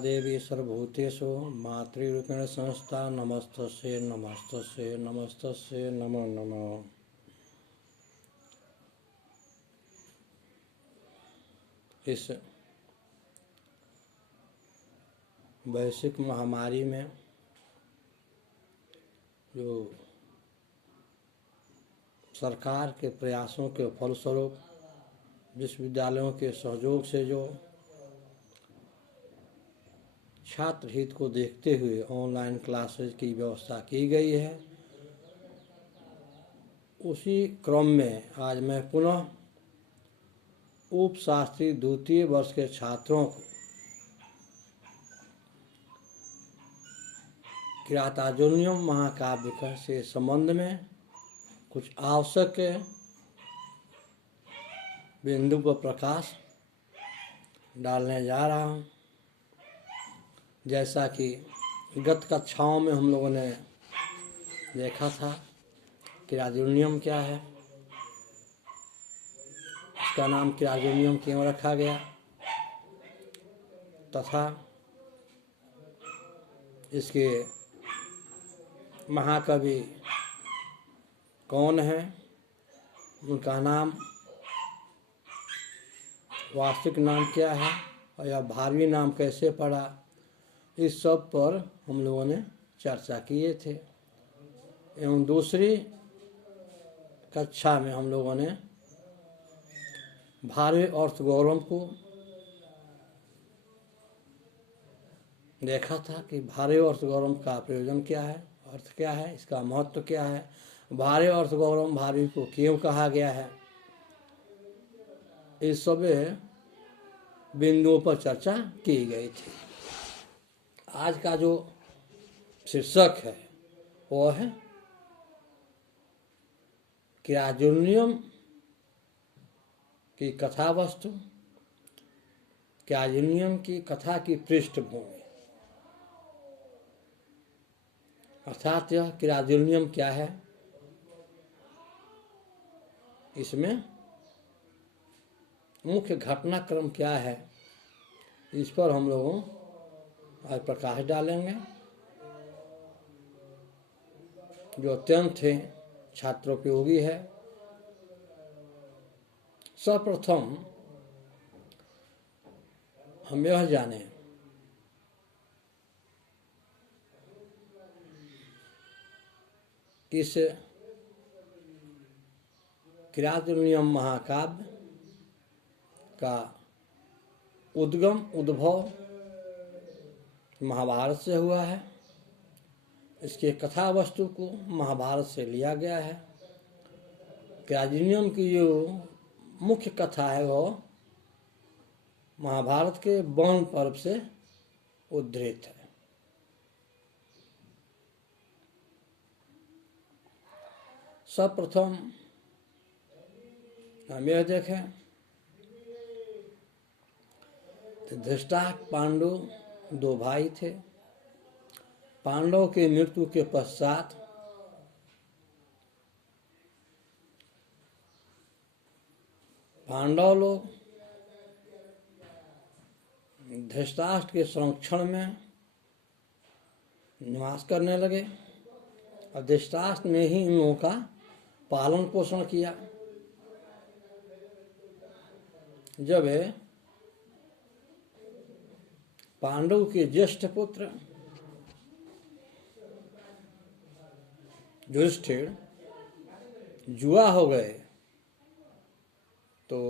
देवी सर्वभूतेषु मातृरूपेण संस्था नमस्तस्यै नमस्तस्यै नमस्तस्यै नमो नमः। इस वैश्विक महामारी में जो सरकार के प्रयासों के फलस्वरूप विश्वविद्यालयों के सहयोग से जो छात्र हित को देखते हुए ऑनलाइन क्लासेज की व्यवस्था की गई है, उसी क्रम में आज मैं पुनः उपशास्त्री द्वितीय वर्ष के छात्रों को किरातार्जुनीयम महाकाव्य से संबंध में कुछ आवश्यक बिंदु पर प्रकाश डालने जा रहा हूँ। जैसा कि गत कक्षाओं में हम लोगों ने देखा था किरातार्जुनीयम क्या है, इसका नाम किरातार्जुनीयम क्यों रखा गया, तथा इसके महाकवि कौन है, उनका नाम वास्तविक नाम क्या है और यह भावी नाम कैसे पड़ा, इस सब पर हम लोगों ने चर्चा किए थे। एवं दूसरी कक्षा में हम लोगों ने भावी अर्थ गौरव को देखा था कि भावी अर्थ गौरव का प्रयोजन क्या है, अर्थ क्या है, इसका महत्व क्या है, भावी अर्थ गौरव भावी को क्यों कहा गया है, इस सब बिंदुओं पर चर्चा की गई थी। आज का जो शीर्षक है वो है किरातार्जुनीयम की कथा वस्तु, किरातार्जुनीयम की कथा की पृष्ठभूमि, अर्थात यह किरातार्जुनीयम क्या है, इसमें मुख्य घटनाक्रम क्या है, इस पर हम लोगों आज प्रकाश डालेंगे, जो अत्यंत छात्रोपयोगी है। सर्वप्रथम हम यह जानें कि इस किरातार्जुनीयम महाकाव्य का उद्भव महाभारत से हुआ है। इसके कथा वस्तु को महाभारत से लिया गया है। किरातार्जुनीयम की जो मुख्य कथा है वो महाभारत के वन पर्व से उद्धृत है। सर्वप्रथम हम यह देखें तो धृतराष्ट्र पांडु दो भाई थे। पांडवों के मृत्यु के पश्चात पांडव लोग धृतराष्ट्र के संरक्षण में निवास करने लगे और धृतराष्ट्र ने ही इन लोगों का पालन पोषण किया। जब पांडव के ज्येष्ठ पुत्र युधिष्ठिर जुआ हो गए तो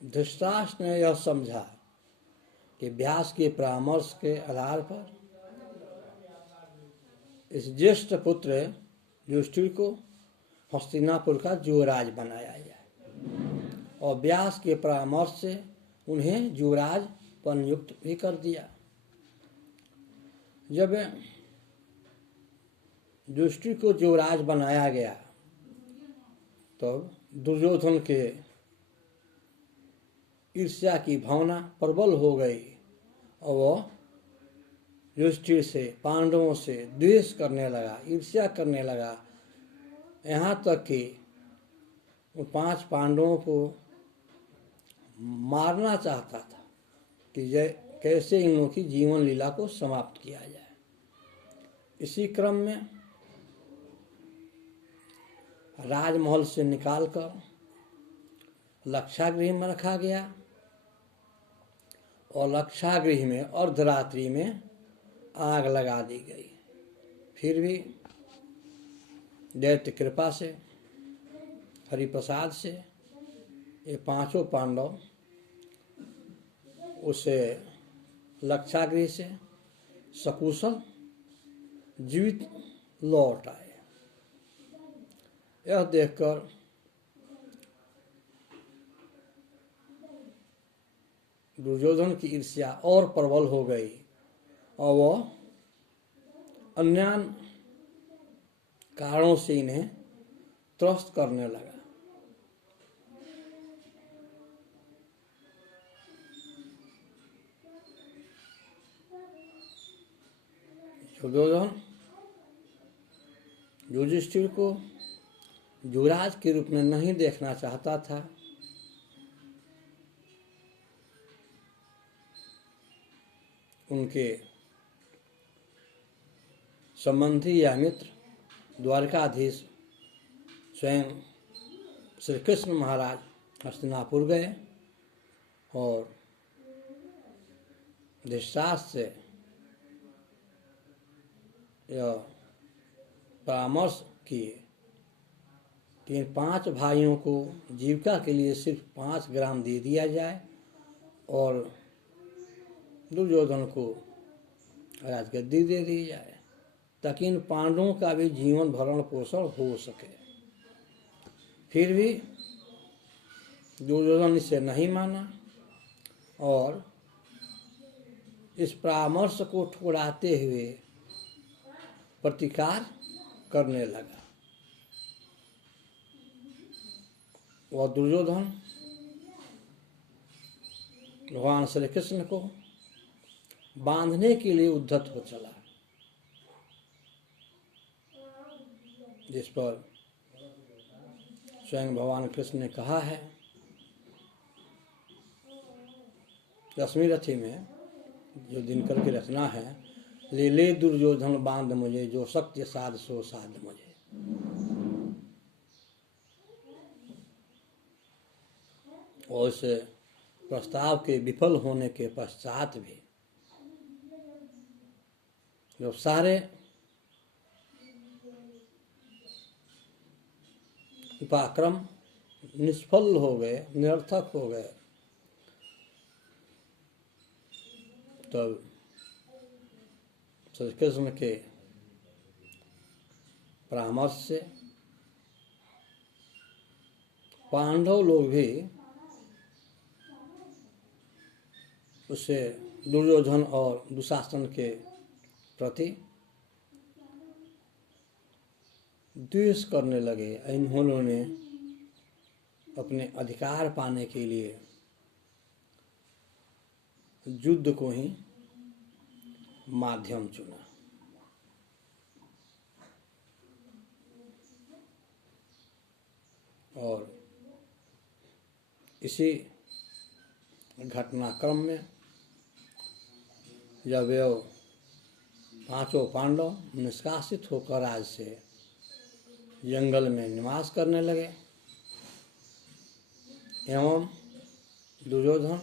धृतराष्ट्र ने यह समझा कि व्यास के परामर्श के आधार पर इस ज्येष्ठ पुत्र युधिष्ठिर को हस्तिनापुर का युवराज बनाया जाए और व्यास के परामर्श से उन्हें युवराज पर नियुक्त भी कर दिया। जब युधिष्ठिर को युवराज बनाया गया तो दुर्योधन के ईर्ष्या की भावना प्रबल हो गई और वह युधिष्ठिर से पांडवों से द्वेष करने लगा, ईर्ष्या करने लगा, यहाँ तक कि उन 5 पांडवों को मारना चाहता था कैसे इन लोगों की जीवन लीला को समाप्त किया जाए। इसी क्रम में राजमहल से निकालकर लक्षागृह में रखा गया और लक्षागृह में अर्धरात्रि में आग लगा दी गई। फिर भी दैत्य कृपा से, हरिप्रसाद से ये पांचों पांडव उसे लक्षागृह से सकुशल जीवित लौट आए। यह देखकर दुर्योधन की ईर्ष्या और प्रबल हो गई और वह अन्य कारणों से इन्हें त्रस्त करने लगा। दुर्योधन युधिष्ठिर को युवराज के रूप में नहीं देखना चाहता था। उनके संबंधी या मित्र द्वारकाधीश स्वयं श्री कृष्ण महाराज हस्तिनापुर गए और धृतराष्ट्र से यह परामर्श किए कि 5 भाइयों को जीविका के लिए सिर्फ 5 ग्राम दे दिया जाए और दुर्योधन को राजगद्दी दे दी जाए ताकि इन पांडवों का भी जीवन भरण पोषण हो सके। फिर भी दुर्योधन इसे नहीं माना और इस परामर्श को ठुकराते हुए प्रतिकार करने लगा। वह दुर्योधन भगवान श्री कृष्ण को बांधने के लिए उद्यत हो चला, जिस पर स्वयं भगवान कृष्ण ने कहा है 10वीं रथी में, जो दिनकर की रचना है, ले ले दुर्योधन बांध मुझे, जो सत्य साध सो साध मुझे। और इस प्रस्ताव के विफल होने के पश्चात भी जब सारे उपाक्रम निष्फल हो गए, निरर्थक हो गए, तब श्री कृष्ण के परामर्श से पांडव लोग भी उसे दुर्योधन और दुशासन के प्रति द्वेष करने लगे। इन्होंने अपने अधिकार पाने के लिए युद्ध को ही माध्यम चुना। और इसी घटनाक्रम में जब वे 5 पांडव निष्कासित होकर राज से जंगल में निवास करने लगे एवं दुर्योधन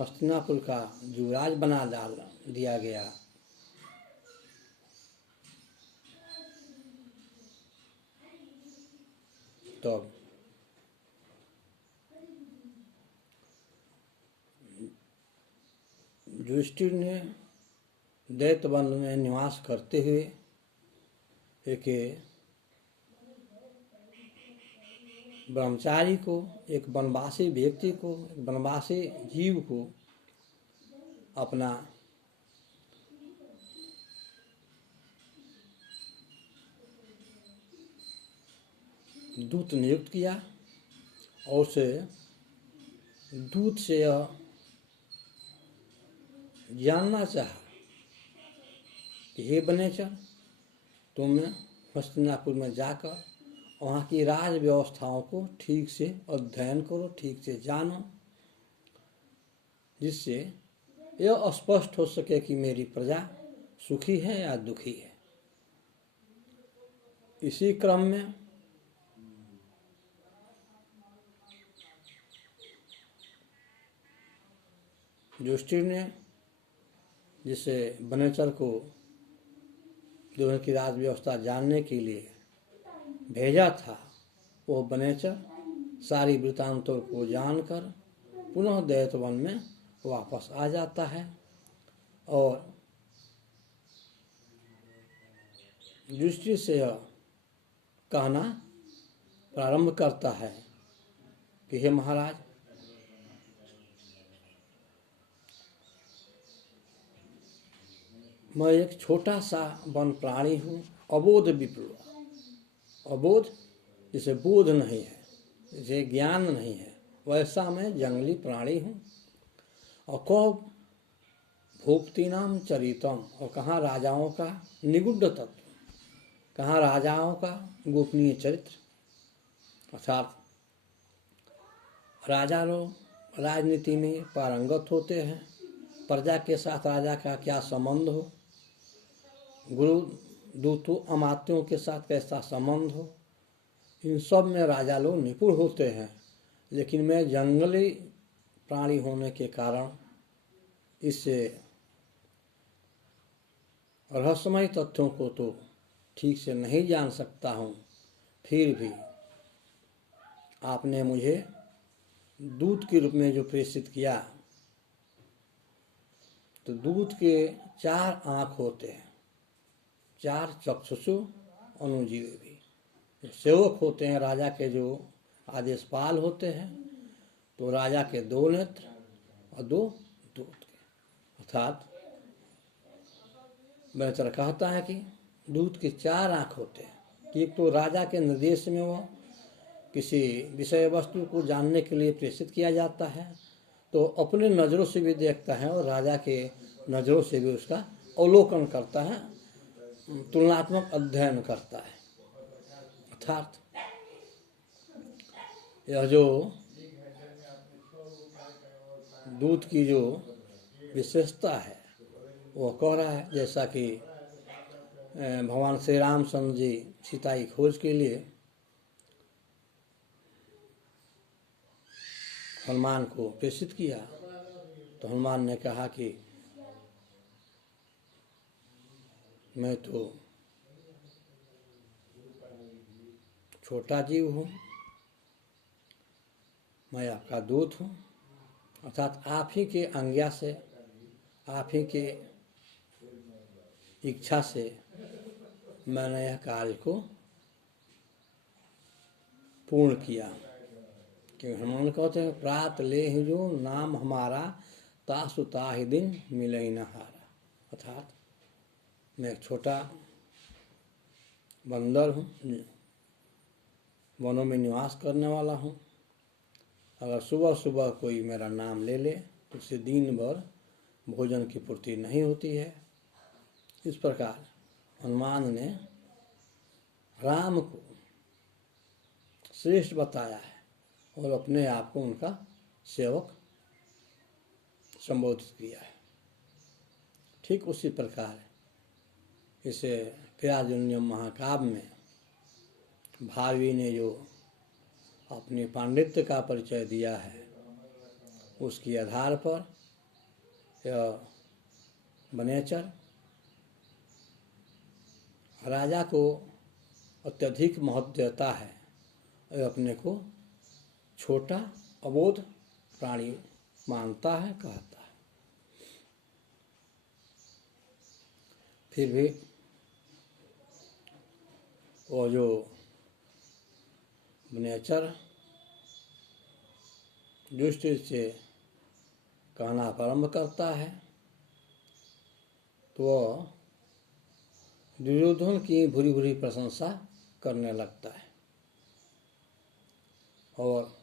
हस्तिनापुर का युवराज बना दिया गया, तब युधिष्ठिर ने दैत्यवन में निवास करते हुए एक ब्रह्मचारी को, एक वनवासी व्यक्ति को, एक वनवासी जीव को अपना दूत नियुक्त किया और उसे दूत से यह जानना चाहा कि हे वनेचर, तुम हस्तिनापुर में जाकर वहाँ की राज व्यवस्थाओं को ठीक से अध्ययन करो, ठीक से जानो, जिससे यह स्पष्ट हो सके कि मेरी प्रजा सुखी है या दुखी है। इसी क्रम में युधिष्ठिर ने जिसे वनेचर को जो उनकी राज व्यवस्था जानने के लिए भेजा था, वो वनेचर सारी वृत्तांतों को जानकर पुनः दैत्यवन में वापस आ जाता है और युधिष्ठिर से यह कहना प्रारंभ करता है कि हे महाराज, मैं एक छोटा सा वन प्राणी हूँ, अबोध विप्र। अबोध जिसे बोध नहीं है, जिसे ज्ञान नहीं है, वैसा मैं जंगली प्राणी हूँ। और कौ भूपतिनाम चरितम, और कहाँ राजाओं का निगूढ़ तत्व, कहाँ राजाओं का गोपनीय चरित्र। अर्थात राजा लोग राजनीति में पारंगत होते हैं, प्रजा के साथ राजा का क्या संबंध हो, गुरु दूतों अमात्यों के साथ कैसा संबंध हो, इन सब में राजा लोग निपुण होते हैं। लेकिन मैं जंगली प्राणी होने के कारण इससे रहस्यमय तथ्यों को तो ठीक से नहीं जान सकता हूँ। फिर भी आपने मुझे दूत के रूप में जो प्रेषित किया, तो दूत के 4 आँख होते हैं, 4 चक्षुषु अनुजीवी। जो सेवक होते हैं राजा के, जो आदेशपाल होते हैं, तो राजा के 2 नेत्र और 2 दूत के। अर्थात वनेचर कहता है कि दूत के 4 आँख होते हैं कि एक तो राजा के निर्देश में वो किसी विषय वस्तु को जानने के लिए प्रेषित किया जाता है, तो अपने नज़रों से भी देखता है और राजा के नज़रों से भी उसका अवलोकन करता है, तुलनात्मक अध्ययन करता है। अर्थात यह जो दूत की जो विशेषता है वो कह रहा है, जैसा कि भगवान श्री रामचंद्र जी सीता की खोज के लिए हनुमान को प्रेषित किया, तो हनुमान ने कहा कि मैं तो छोटा जीव हूँ, मैं आपका दूत हूँ। अर्थात आप ही के आज्ञा से, आप ही के इच्छा से मैंने यह कार्य को पूर्ण किया। क्योंकि हनुमान कहते हैं, प्रात ले ही जो नाम हमारा, तासु ताहि दिन मिले ही न हारा। अर्थात मैं एक छोटा बंदर हूँ, वनों में निवास करने वाला हूँ। अगर सुबह सुबह कोई मेरा नाम ले ले तो उससे दिन भर भोजन की पूर्ति नहीं होती है। इस प्रकार हनुमान ने राम को श्रेष्ठ बताया है और अपने आप को उनका सेवक संबोधित किया है। ठीक उसी प्रकार इसे व्यासजन्यम महाकाव्य में भारवी ने जो अपने पांडित्य का परिचय दिया है, उसके आधार पर यह वनेचर राजा को अत्यधिक महत्व देता है और अपने को छोटा अबोध प्राणी मानता है, कहता है। फिर भी वो जो वनेचर युधिष्ठिर से कहना प्रारंभ करता है, तो वह दुर्योधन की भूरी भूरी प्रशंसा करने लगता है और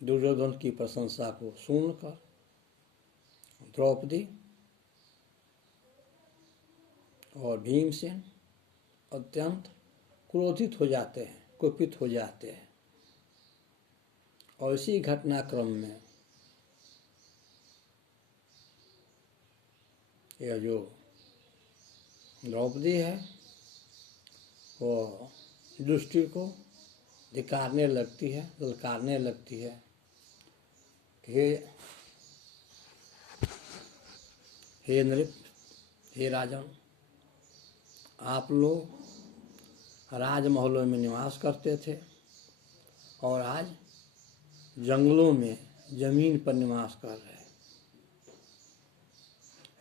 दुर्योधन की प्रशंसा को सुनकर द्रौपदी और भीमसेन अत्यंत क्रोधित हो जाते हैं, कुपित हो जाते हैं। और इसी घटनाक्रम में यह जो द्रौपदी है वो युधिष्ठिर को धिक्कारने लगती है, ललकारने लगती है, हे नृप, हे राजन, आप लोग राजमहलों में निवास करते थे और आज जंगलों में जमीन पर निवास कर रहे हैं।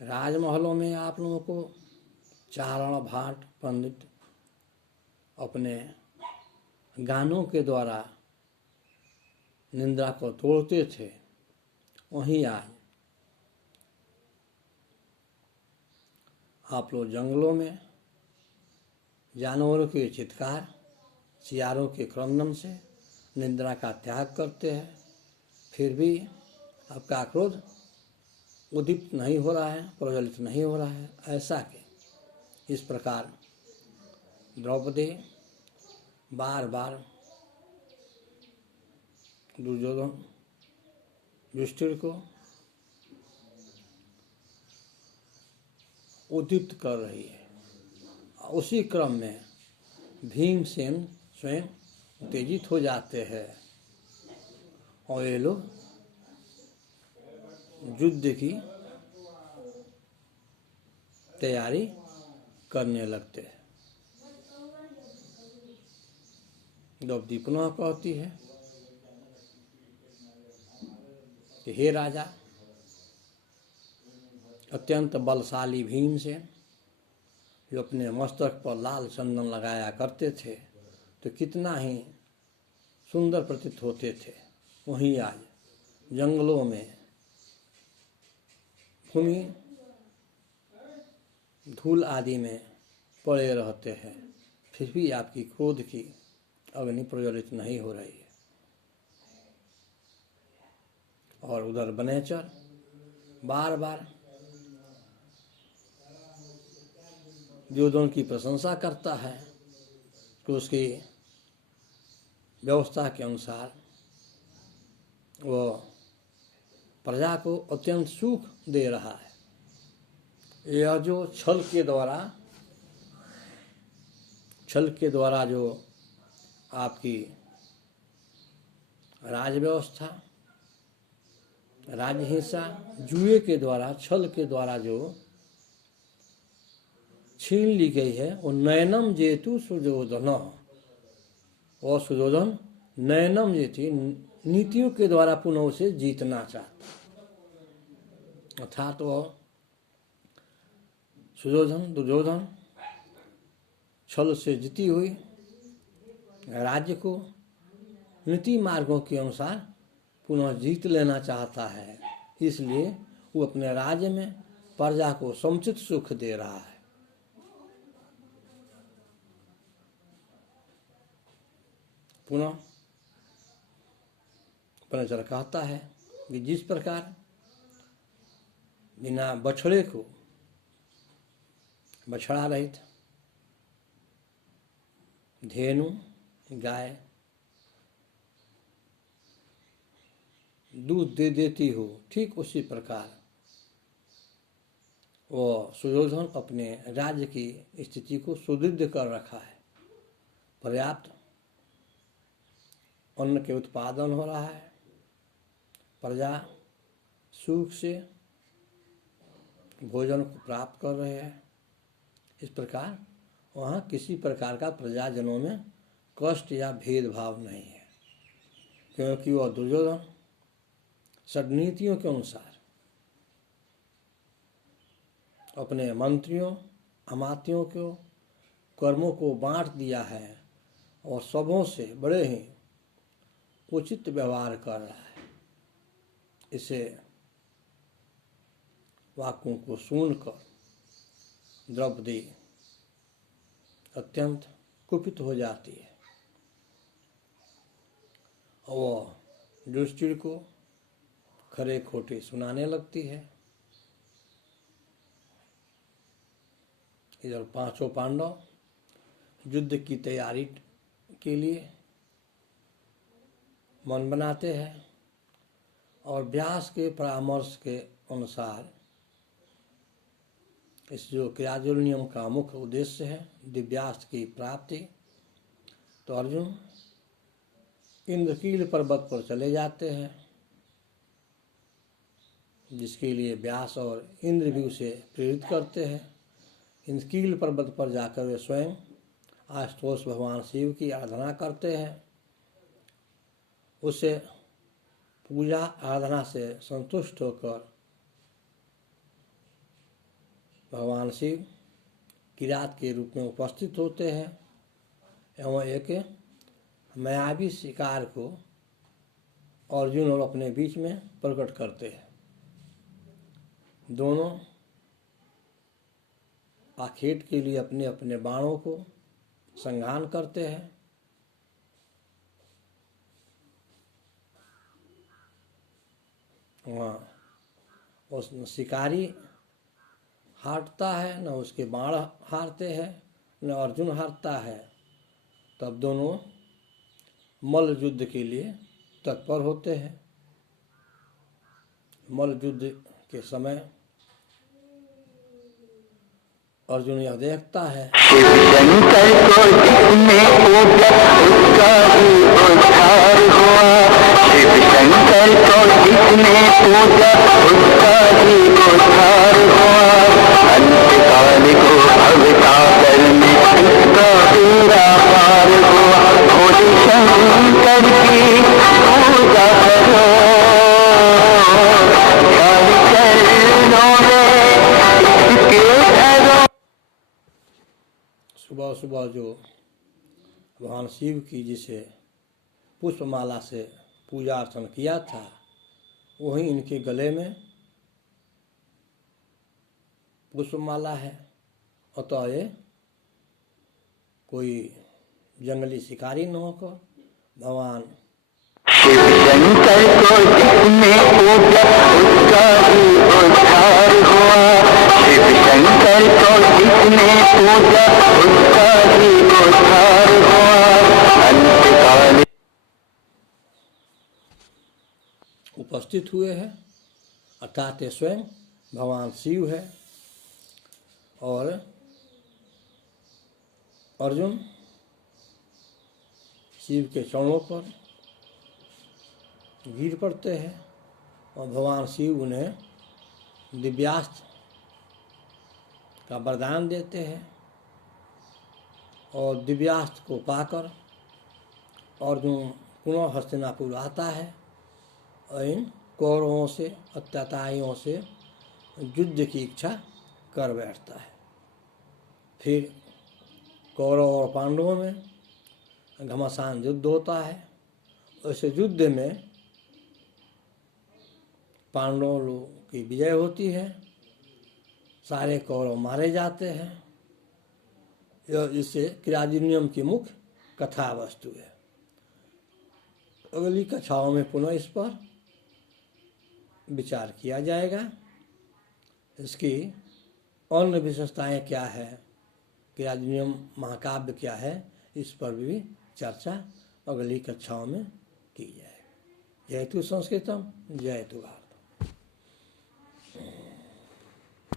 राजमहलों में आप लोगों को चारण भाट पंडित अपने गानों के द्वारा निंदा को तोड़ते थे, वहीं आज आप लोग जंगलों में जानवरों के चित्कार, सियारों के क्रंदन से निंदा का त्याग करते हैं, फिर भी आपका क्रोध उद्दीप्त नहीं हो रहा है, प्रज्वलित नहीं हो रहा है। ऐसा कि इस प्रकार द्रौपदी बार बार दुर्योधन युधिष्ठिर को उद्दीप्त कर रही है। उसी क्रम में भीमसेन स्वयं उत्तेजित हो जाते हैं और ये लोग युद्ध की तैयारी करने लगते हैं। द्रौपदी पुनः कहती है कि हे राजा, अत्यंत बलशाली भीमसेन जो अपने मस्तक पर लाल चंदन लगाया करते थे तो कितना ही सुंदर प्रतीत होते थे, वहीं आज जंगलों में भूमि धूल आदि में पड़े रहते हैं, फिर भी आपकी क्रोध की अग्नि प्रज्वलित नहीं हो रही है। और उधर वनेचर बार बार दुर्योधन की प्रशंसा करता है कि उसकी व्यवस्था के अनुसार वो प्रजा को अत्यंत सुख दे रहा है। यह जो छल के द्वारा जो आपकी राजव्यवस्था, राजहिंसा, जुए के द्वारा, छल के द्वारा जो छीन ली गई है, वो नयनम जेतु सुयोधन, और सुयोधन नयनम जेती नीतियों के द्वारा पुनः उसे जीतना चाहता, अर्थात वह दुर्योधन छल से जीती हुई राज्य को नीति मार्गों के अनुसार पुनः जीत लेना चाहता है। इसलिए वो अपने राज्य में प्रजा को समुचित सुख दे रहा है। पुनः वनेचर कहता है कि जिस प्रकार बिना बछड़े को बछड़ा रहित धेनु गाय दूध दे देती हो, ठीक उसी प्रकार वो सुयोधन अपने राज्य की स्थिति को सुदृढ़ कर रखा है। पर्याप्त अन्न के उत्पादन हो रहा है, प्रजा सुख से भोजन को प्राप्त कर रहे हैं। इस प्रकार वहाँ किसी प्रकार का प्रजाजनों में कष्ट या भेदभाव नहीं है, क्योंकि वह दुर्योधन षड्नीतियों के अनुसार अपने मंत्रियों अमात्यों को कर्मों को बांट दिया है और सबों से बड़े ही उचित व्यवहार कर रहा है। इसे वाक्यों को सुनकर द्रौपदी अत्यंत कुपित हो जाती है और युधिष्ठिर को खरे खोटे सुनाने लगती है। इधर पांचों पांडव युद्ध की तैयारी के लिए मन बनाते हैं और व्यास के परामर्श के अनुसार इस जो क्रियाजल नियम का मुख्य उद्देश्य है दिव्यास्त्र की प्राप्ति। तो अर्जुन इंद्रकील पर्वत पर चले जाते हैं, जिसके लिए व्यास और इंद्र भी उसे प्रेरित करते हैं। इंद्रकील पर्वत पर जाकर वे स्वयं आशुतोष भगवान शिव की आराधना करते हैं। उसे पूजा आराधना से संतुष्ट होकर भगवान शिव किरात के रूप में उपस्थित होते हैं एवं एक मायावी शिकार को अर्जुन और अपने बीच में प्रकट करते हैं। दोनों आखेट के लिए अपने अपने बाणों को संघान करते हैं। वहाँ उस शिकारी हारता है, न उसके बाण हारते हैं, न अर्जुन हारता है। तब दोनों मल्ल युद्ध के लिए तत्पर होते हैं। मल्ल युद्ध के समय अर्जुन यह देखता है सुबह सुबह जो भगवान शिव की जिसे पुष्पमाला से पूजा अर्चन किया था वही इनके गले में पुष्पमाला है। अतः ये कोई जंगली शिकारी न होकर भगवान उपस्थित हुए हैं, अर्थात स्वयं भगवान शिव है। और अर्जुन शिव के चरणों पर गिर पड़ते हैं और भगवान शिव उन्हें दिव्यास्त्र का वरदान देते हैं। और दिव्यास्त्र को पाकर अर्जुन पुनः हस्तिनापुर आता है और इन कौरवों से अत्याचारियों से युद्ध की इच्छा कर बैठता है। फिर कौरव और पांडवों में घमासान युद्ध होता है। उस युद्ध में पांडवों की विजय होती है, सारे कौरव मारे जाते हैं। यह इससे क्रियाजल नियम की मुख्य कथा वस्तु है। अगली कथाओं में पुनः इस पर विचार किया जाएगा। इसकी अन्य विशेषताएं क्या है, क्रियाजल नियम महाकाव्य क्या है, इस पर भी चर्चा अगली कक्षाओं में की जाएगी। जयतु संस्कृतम, जयतु भारत।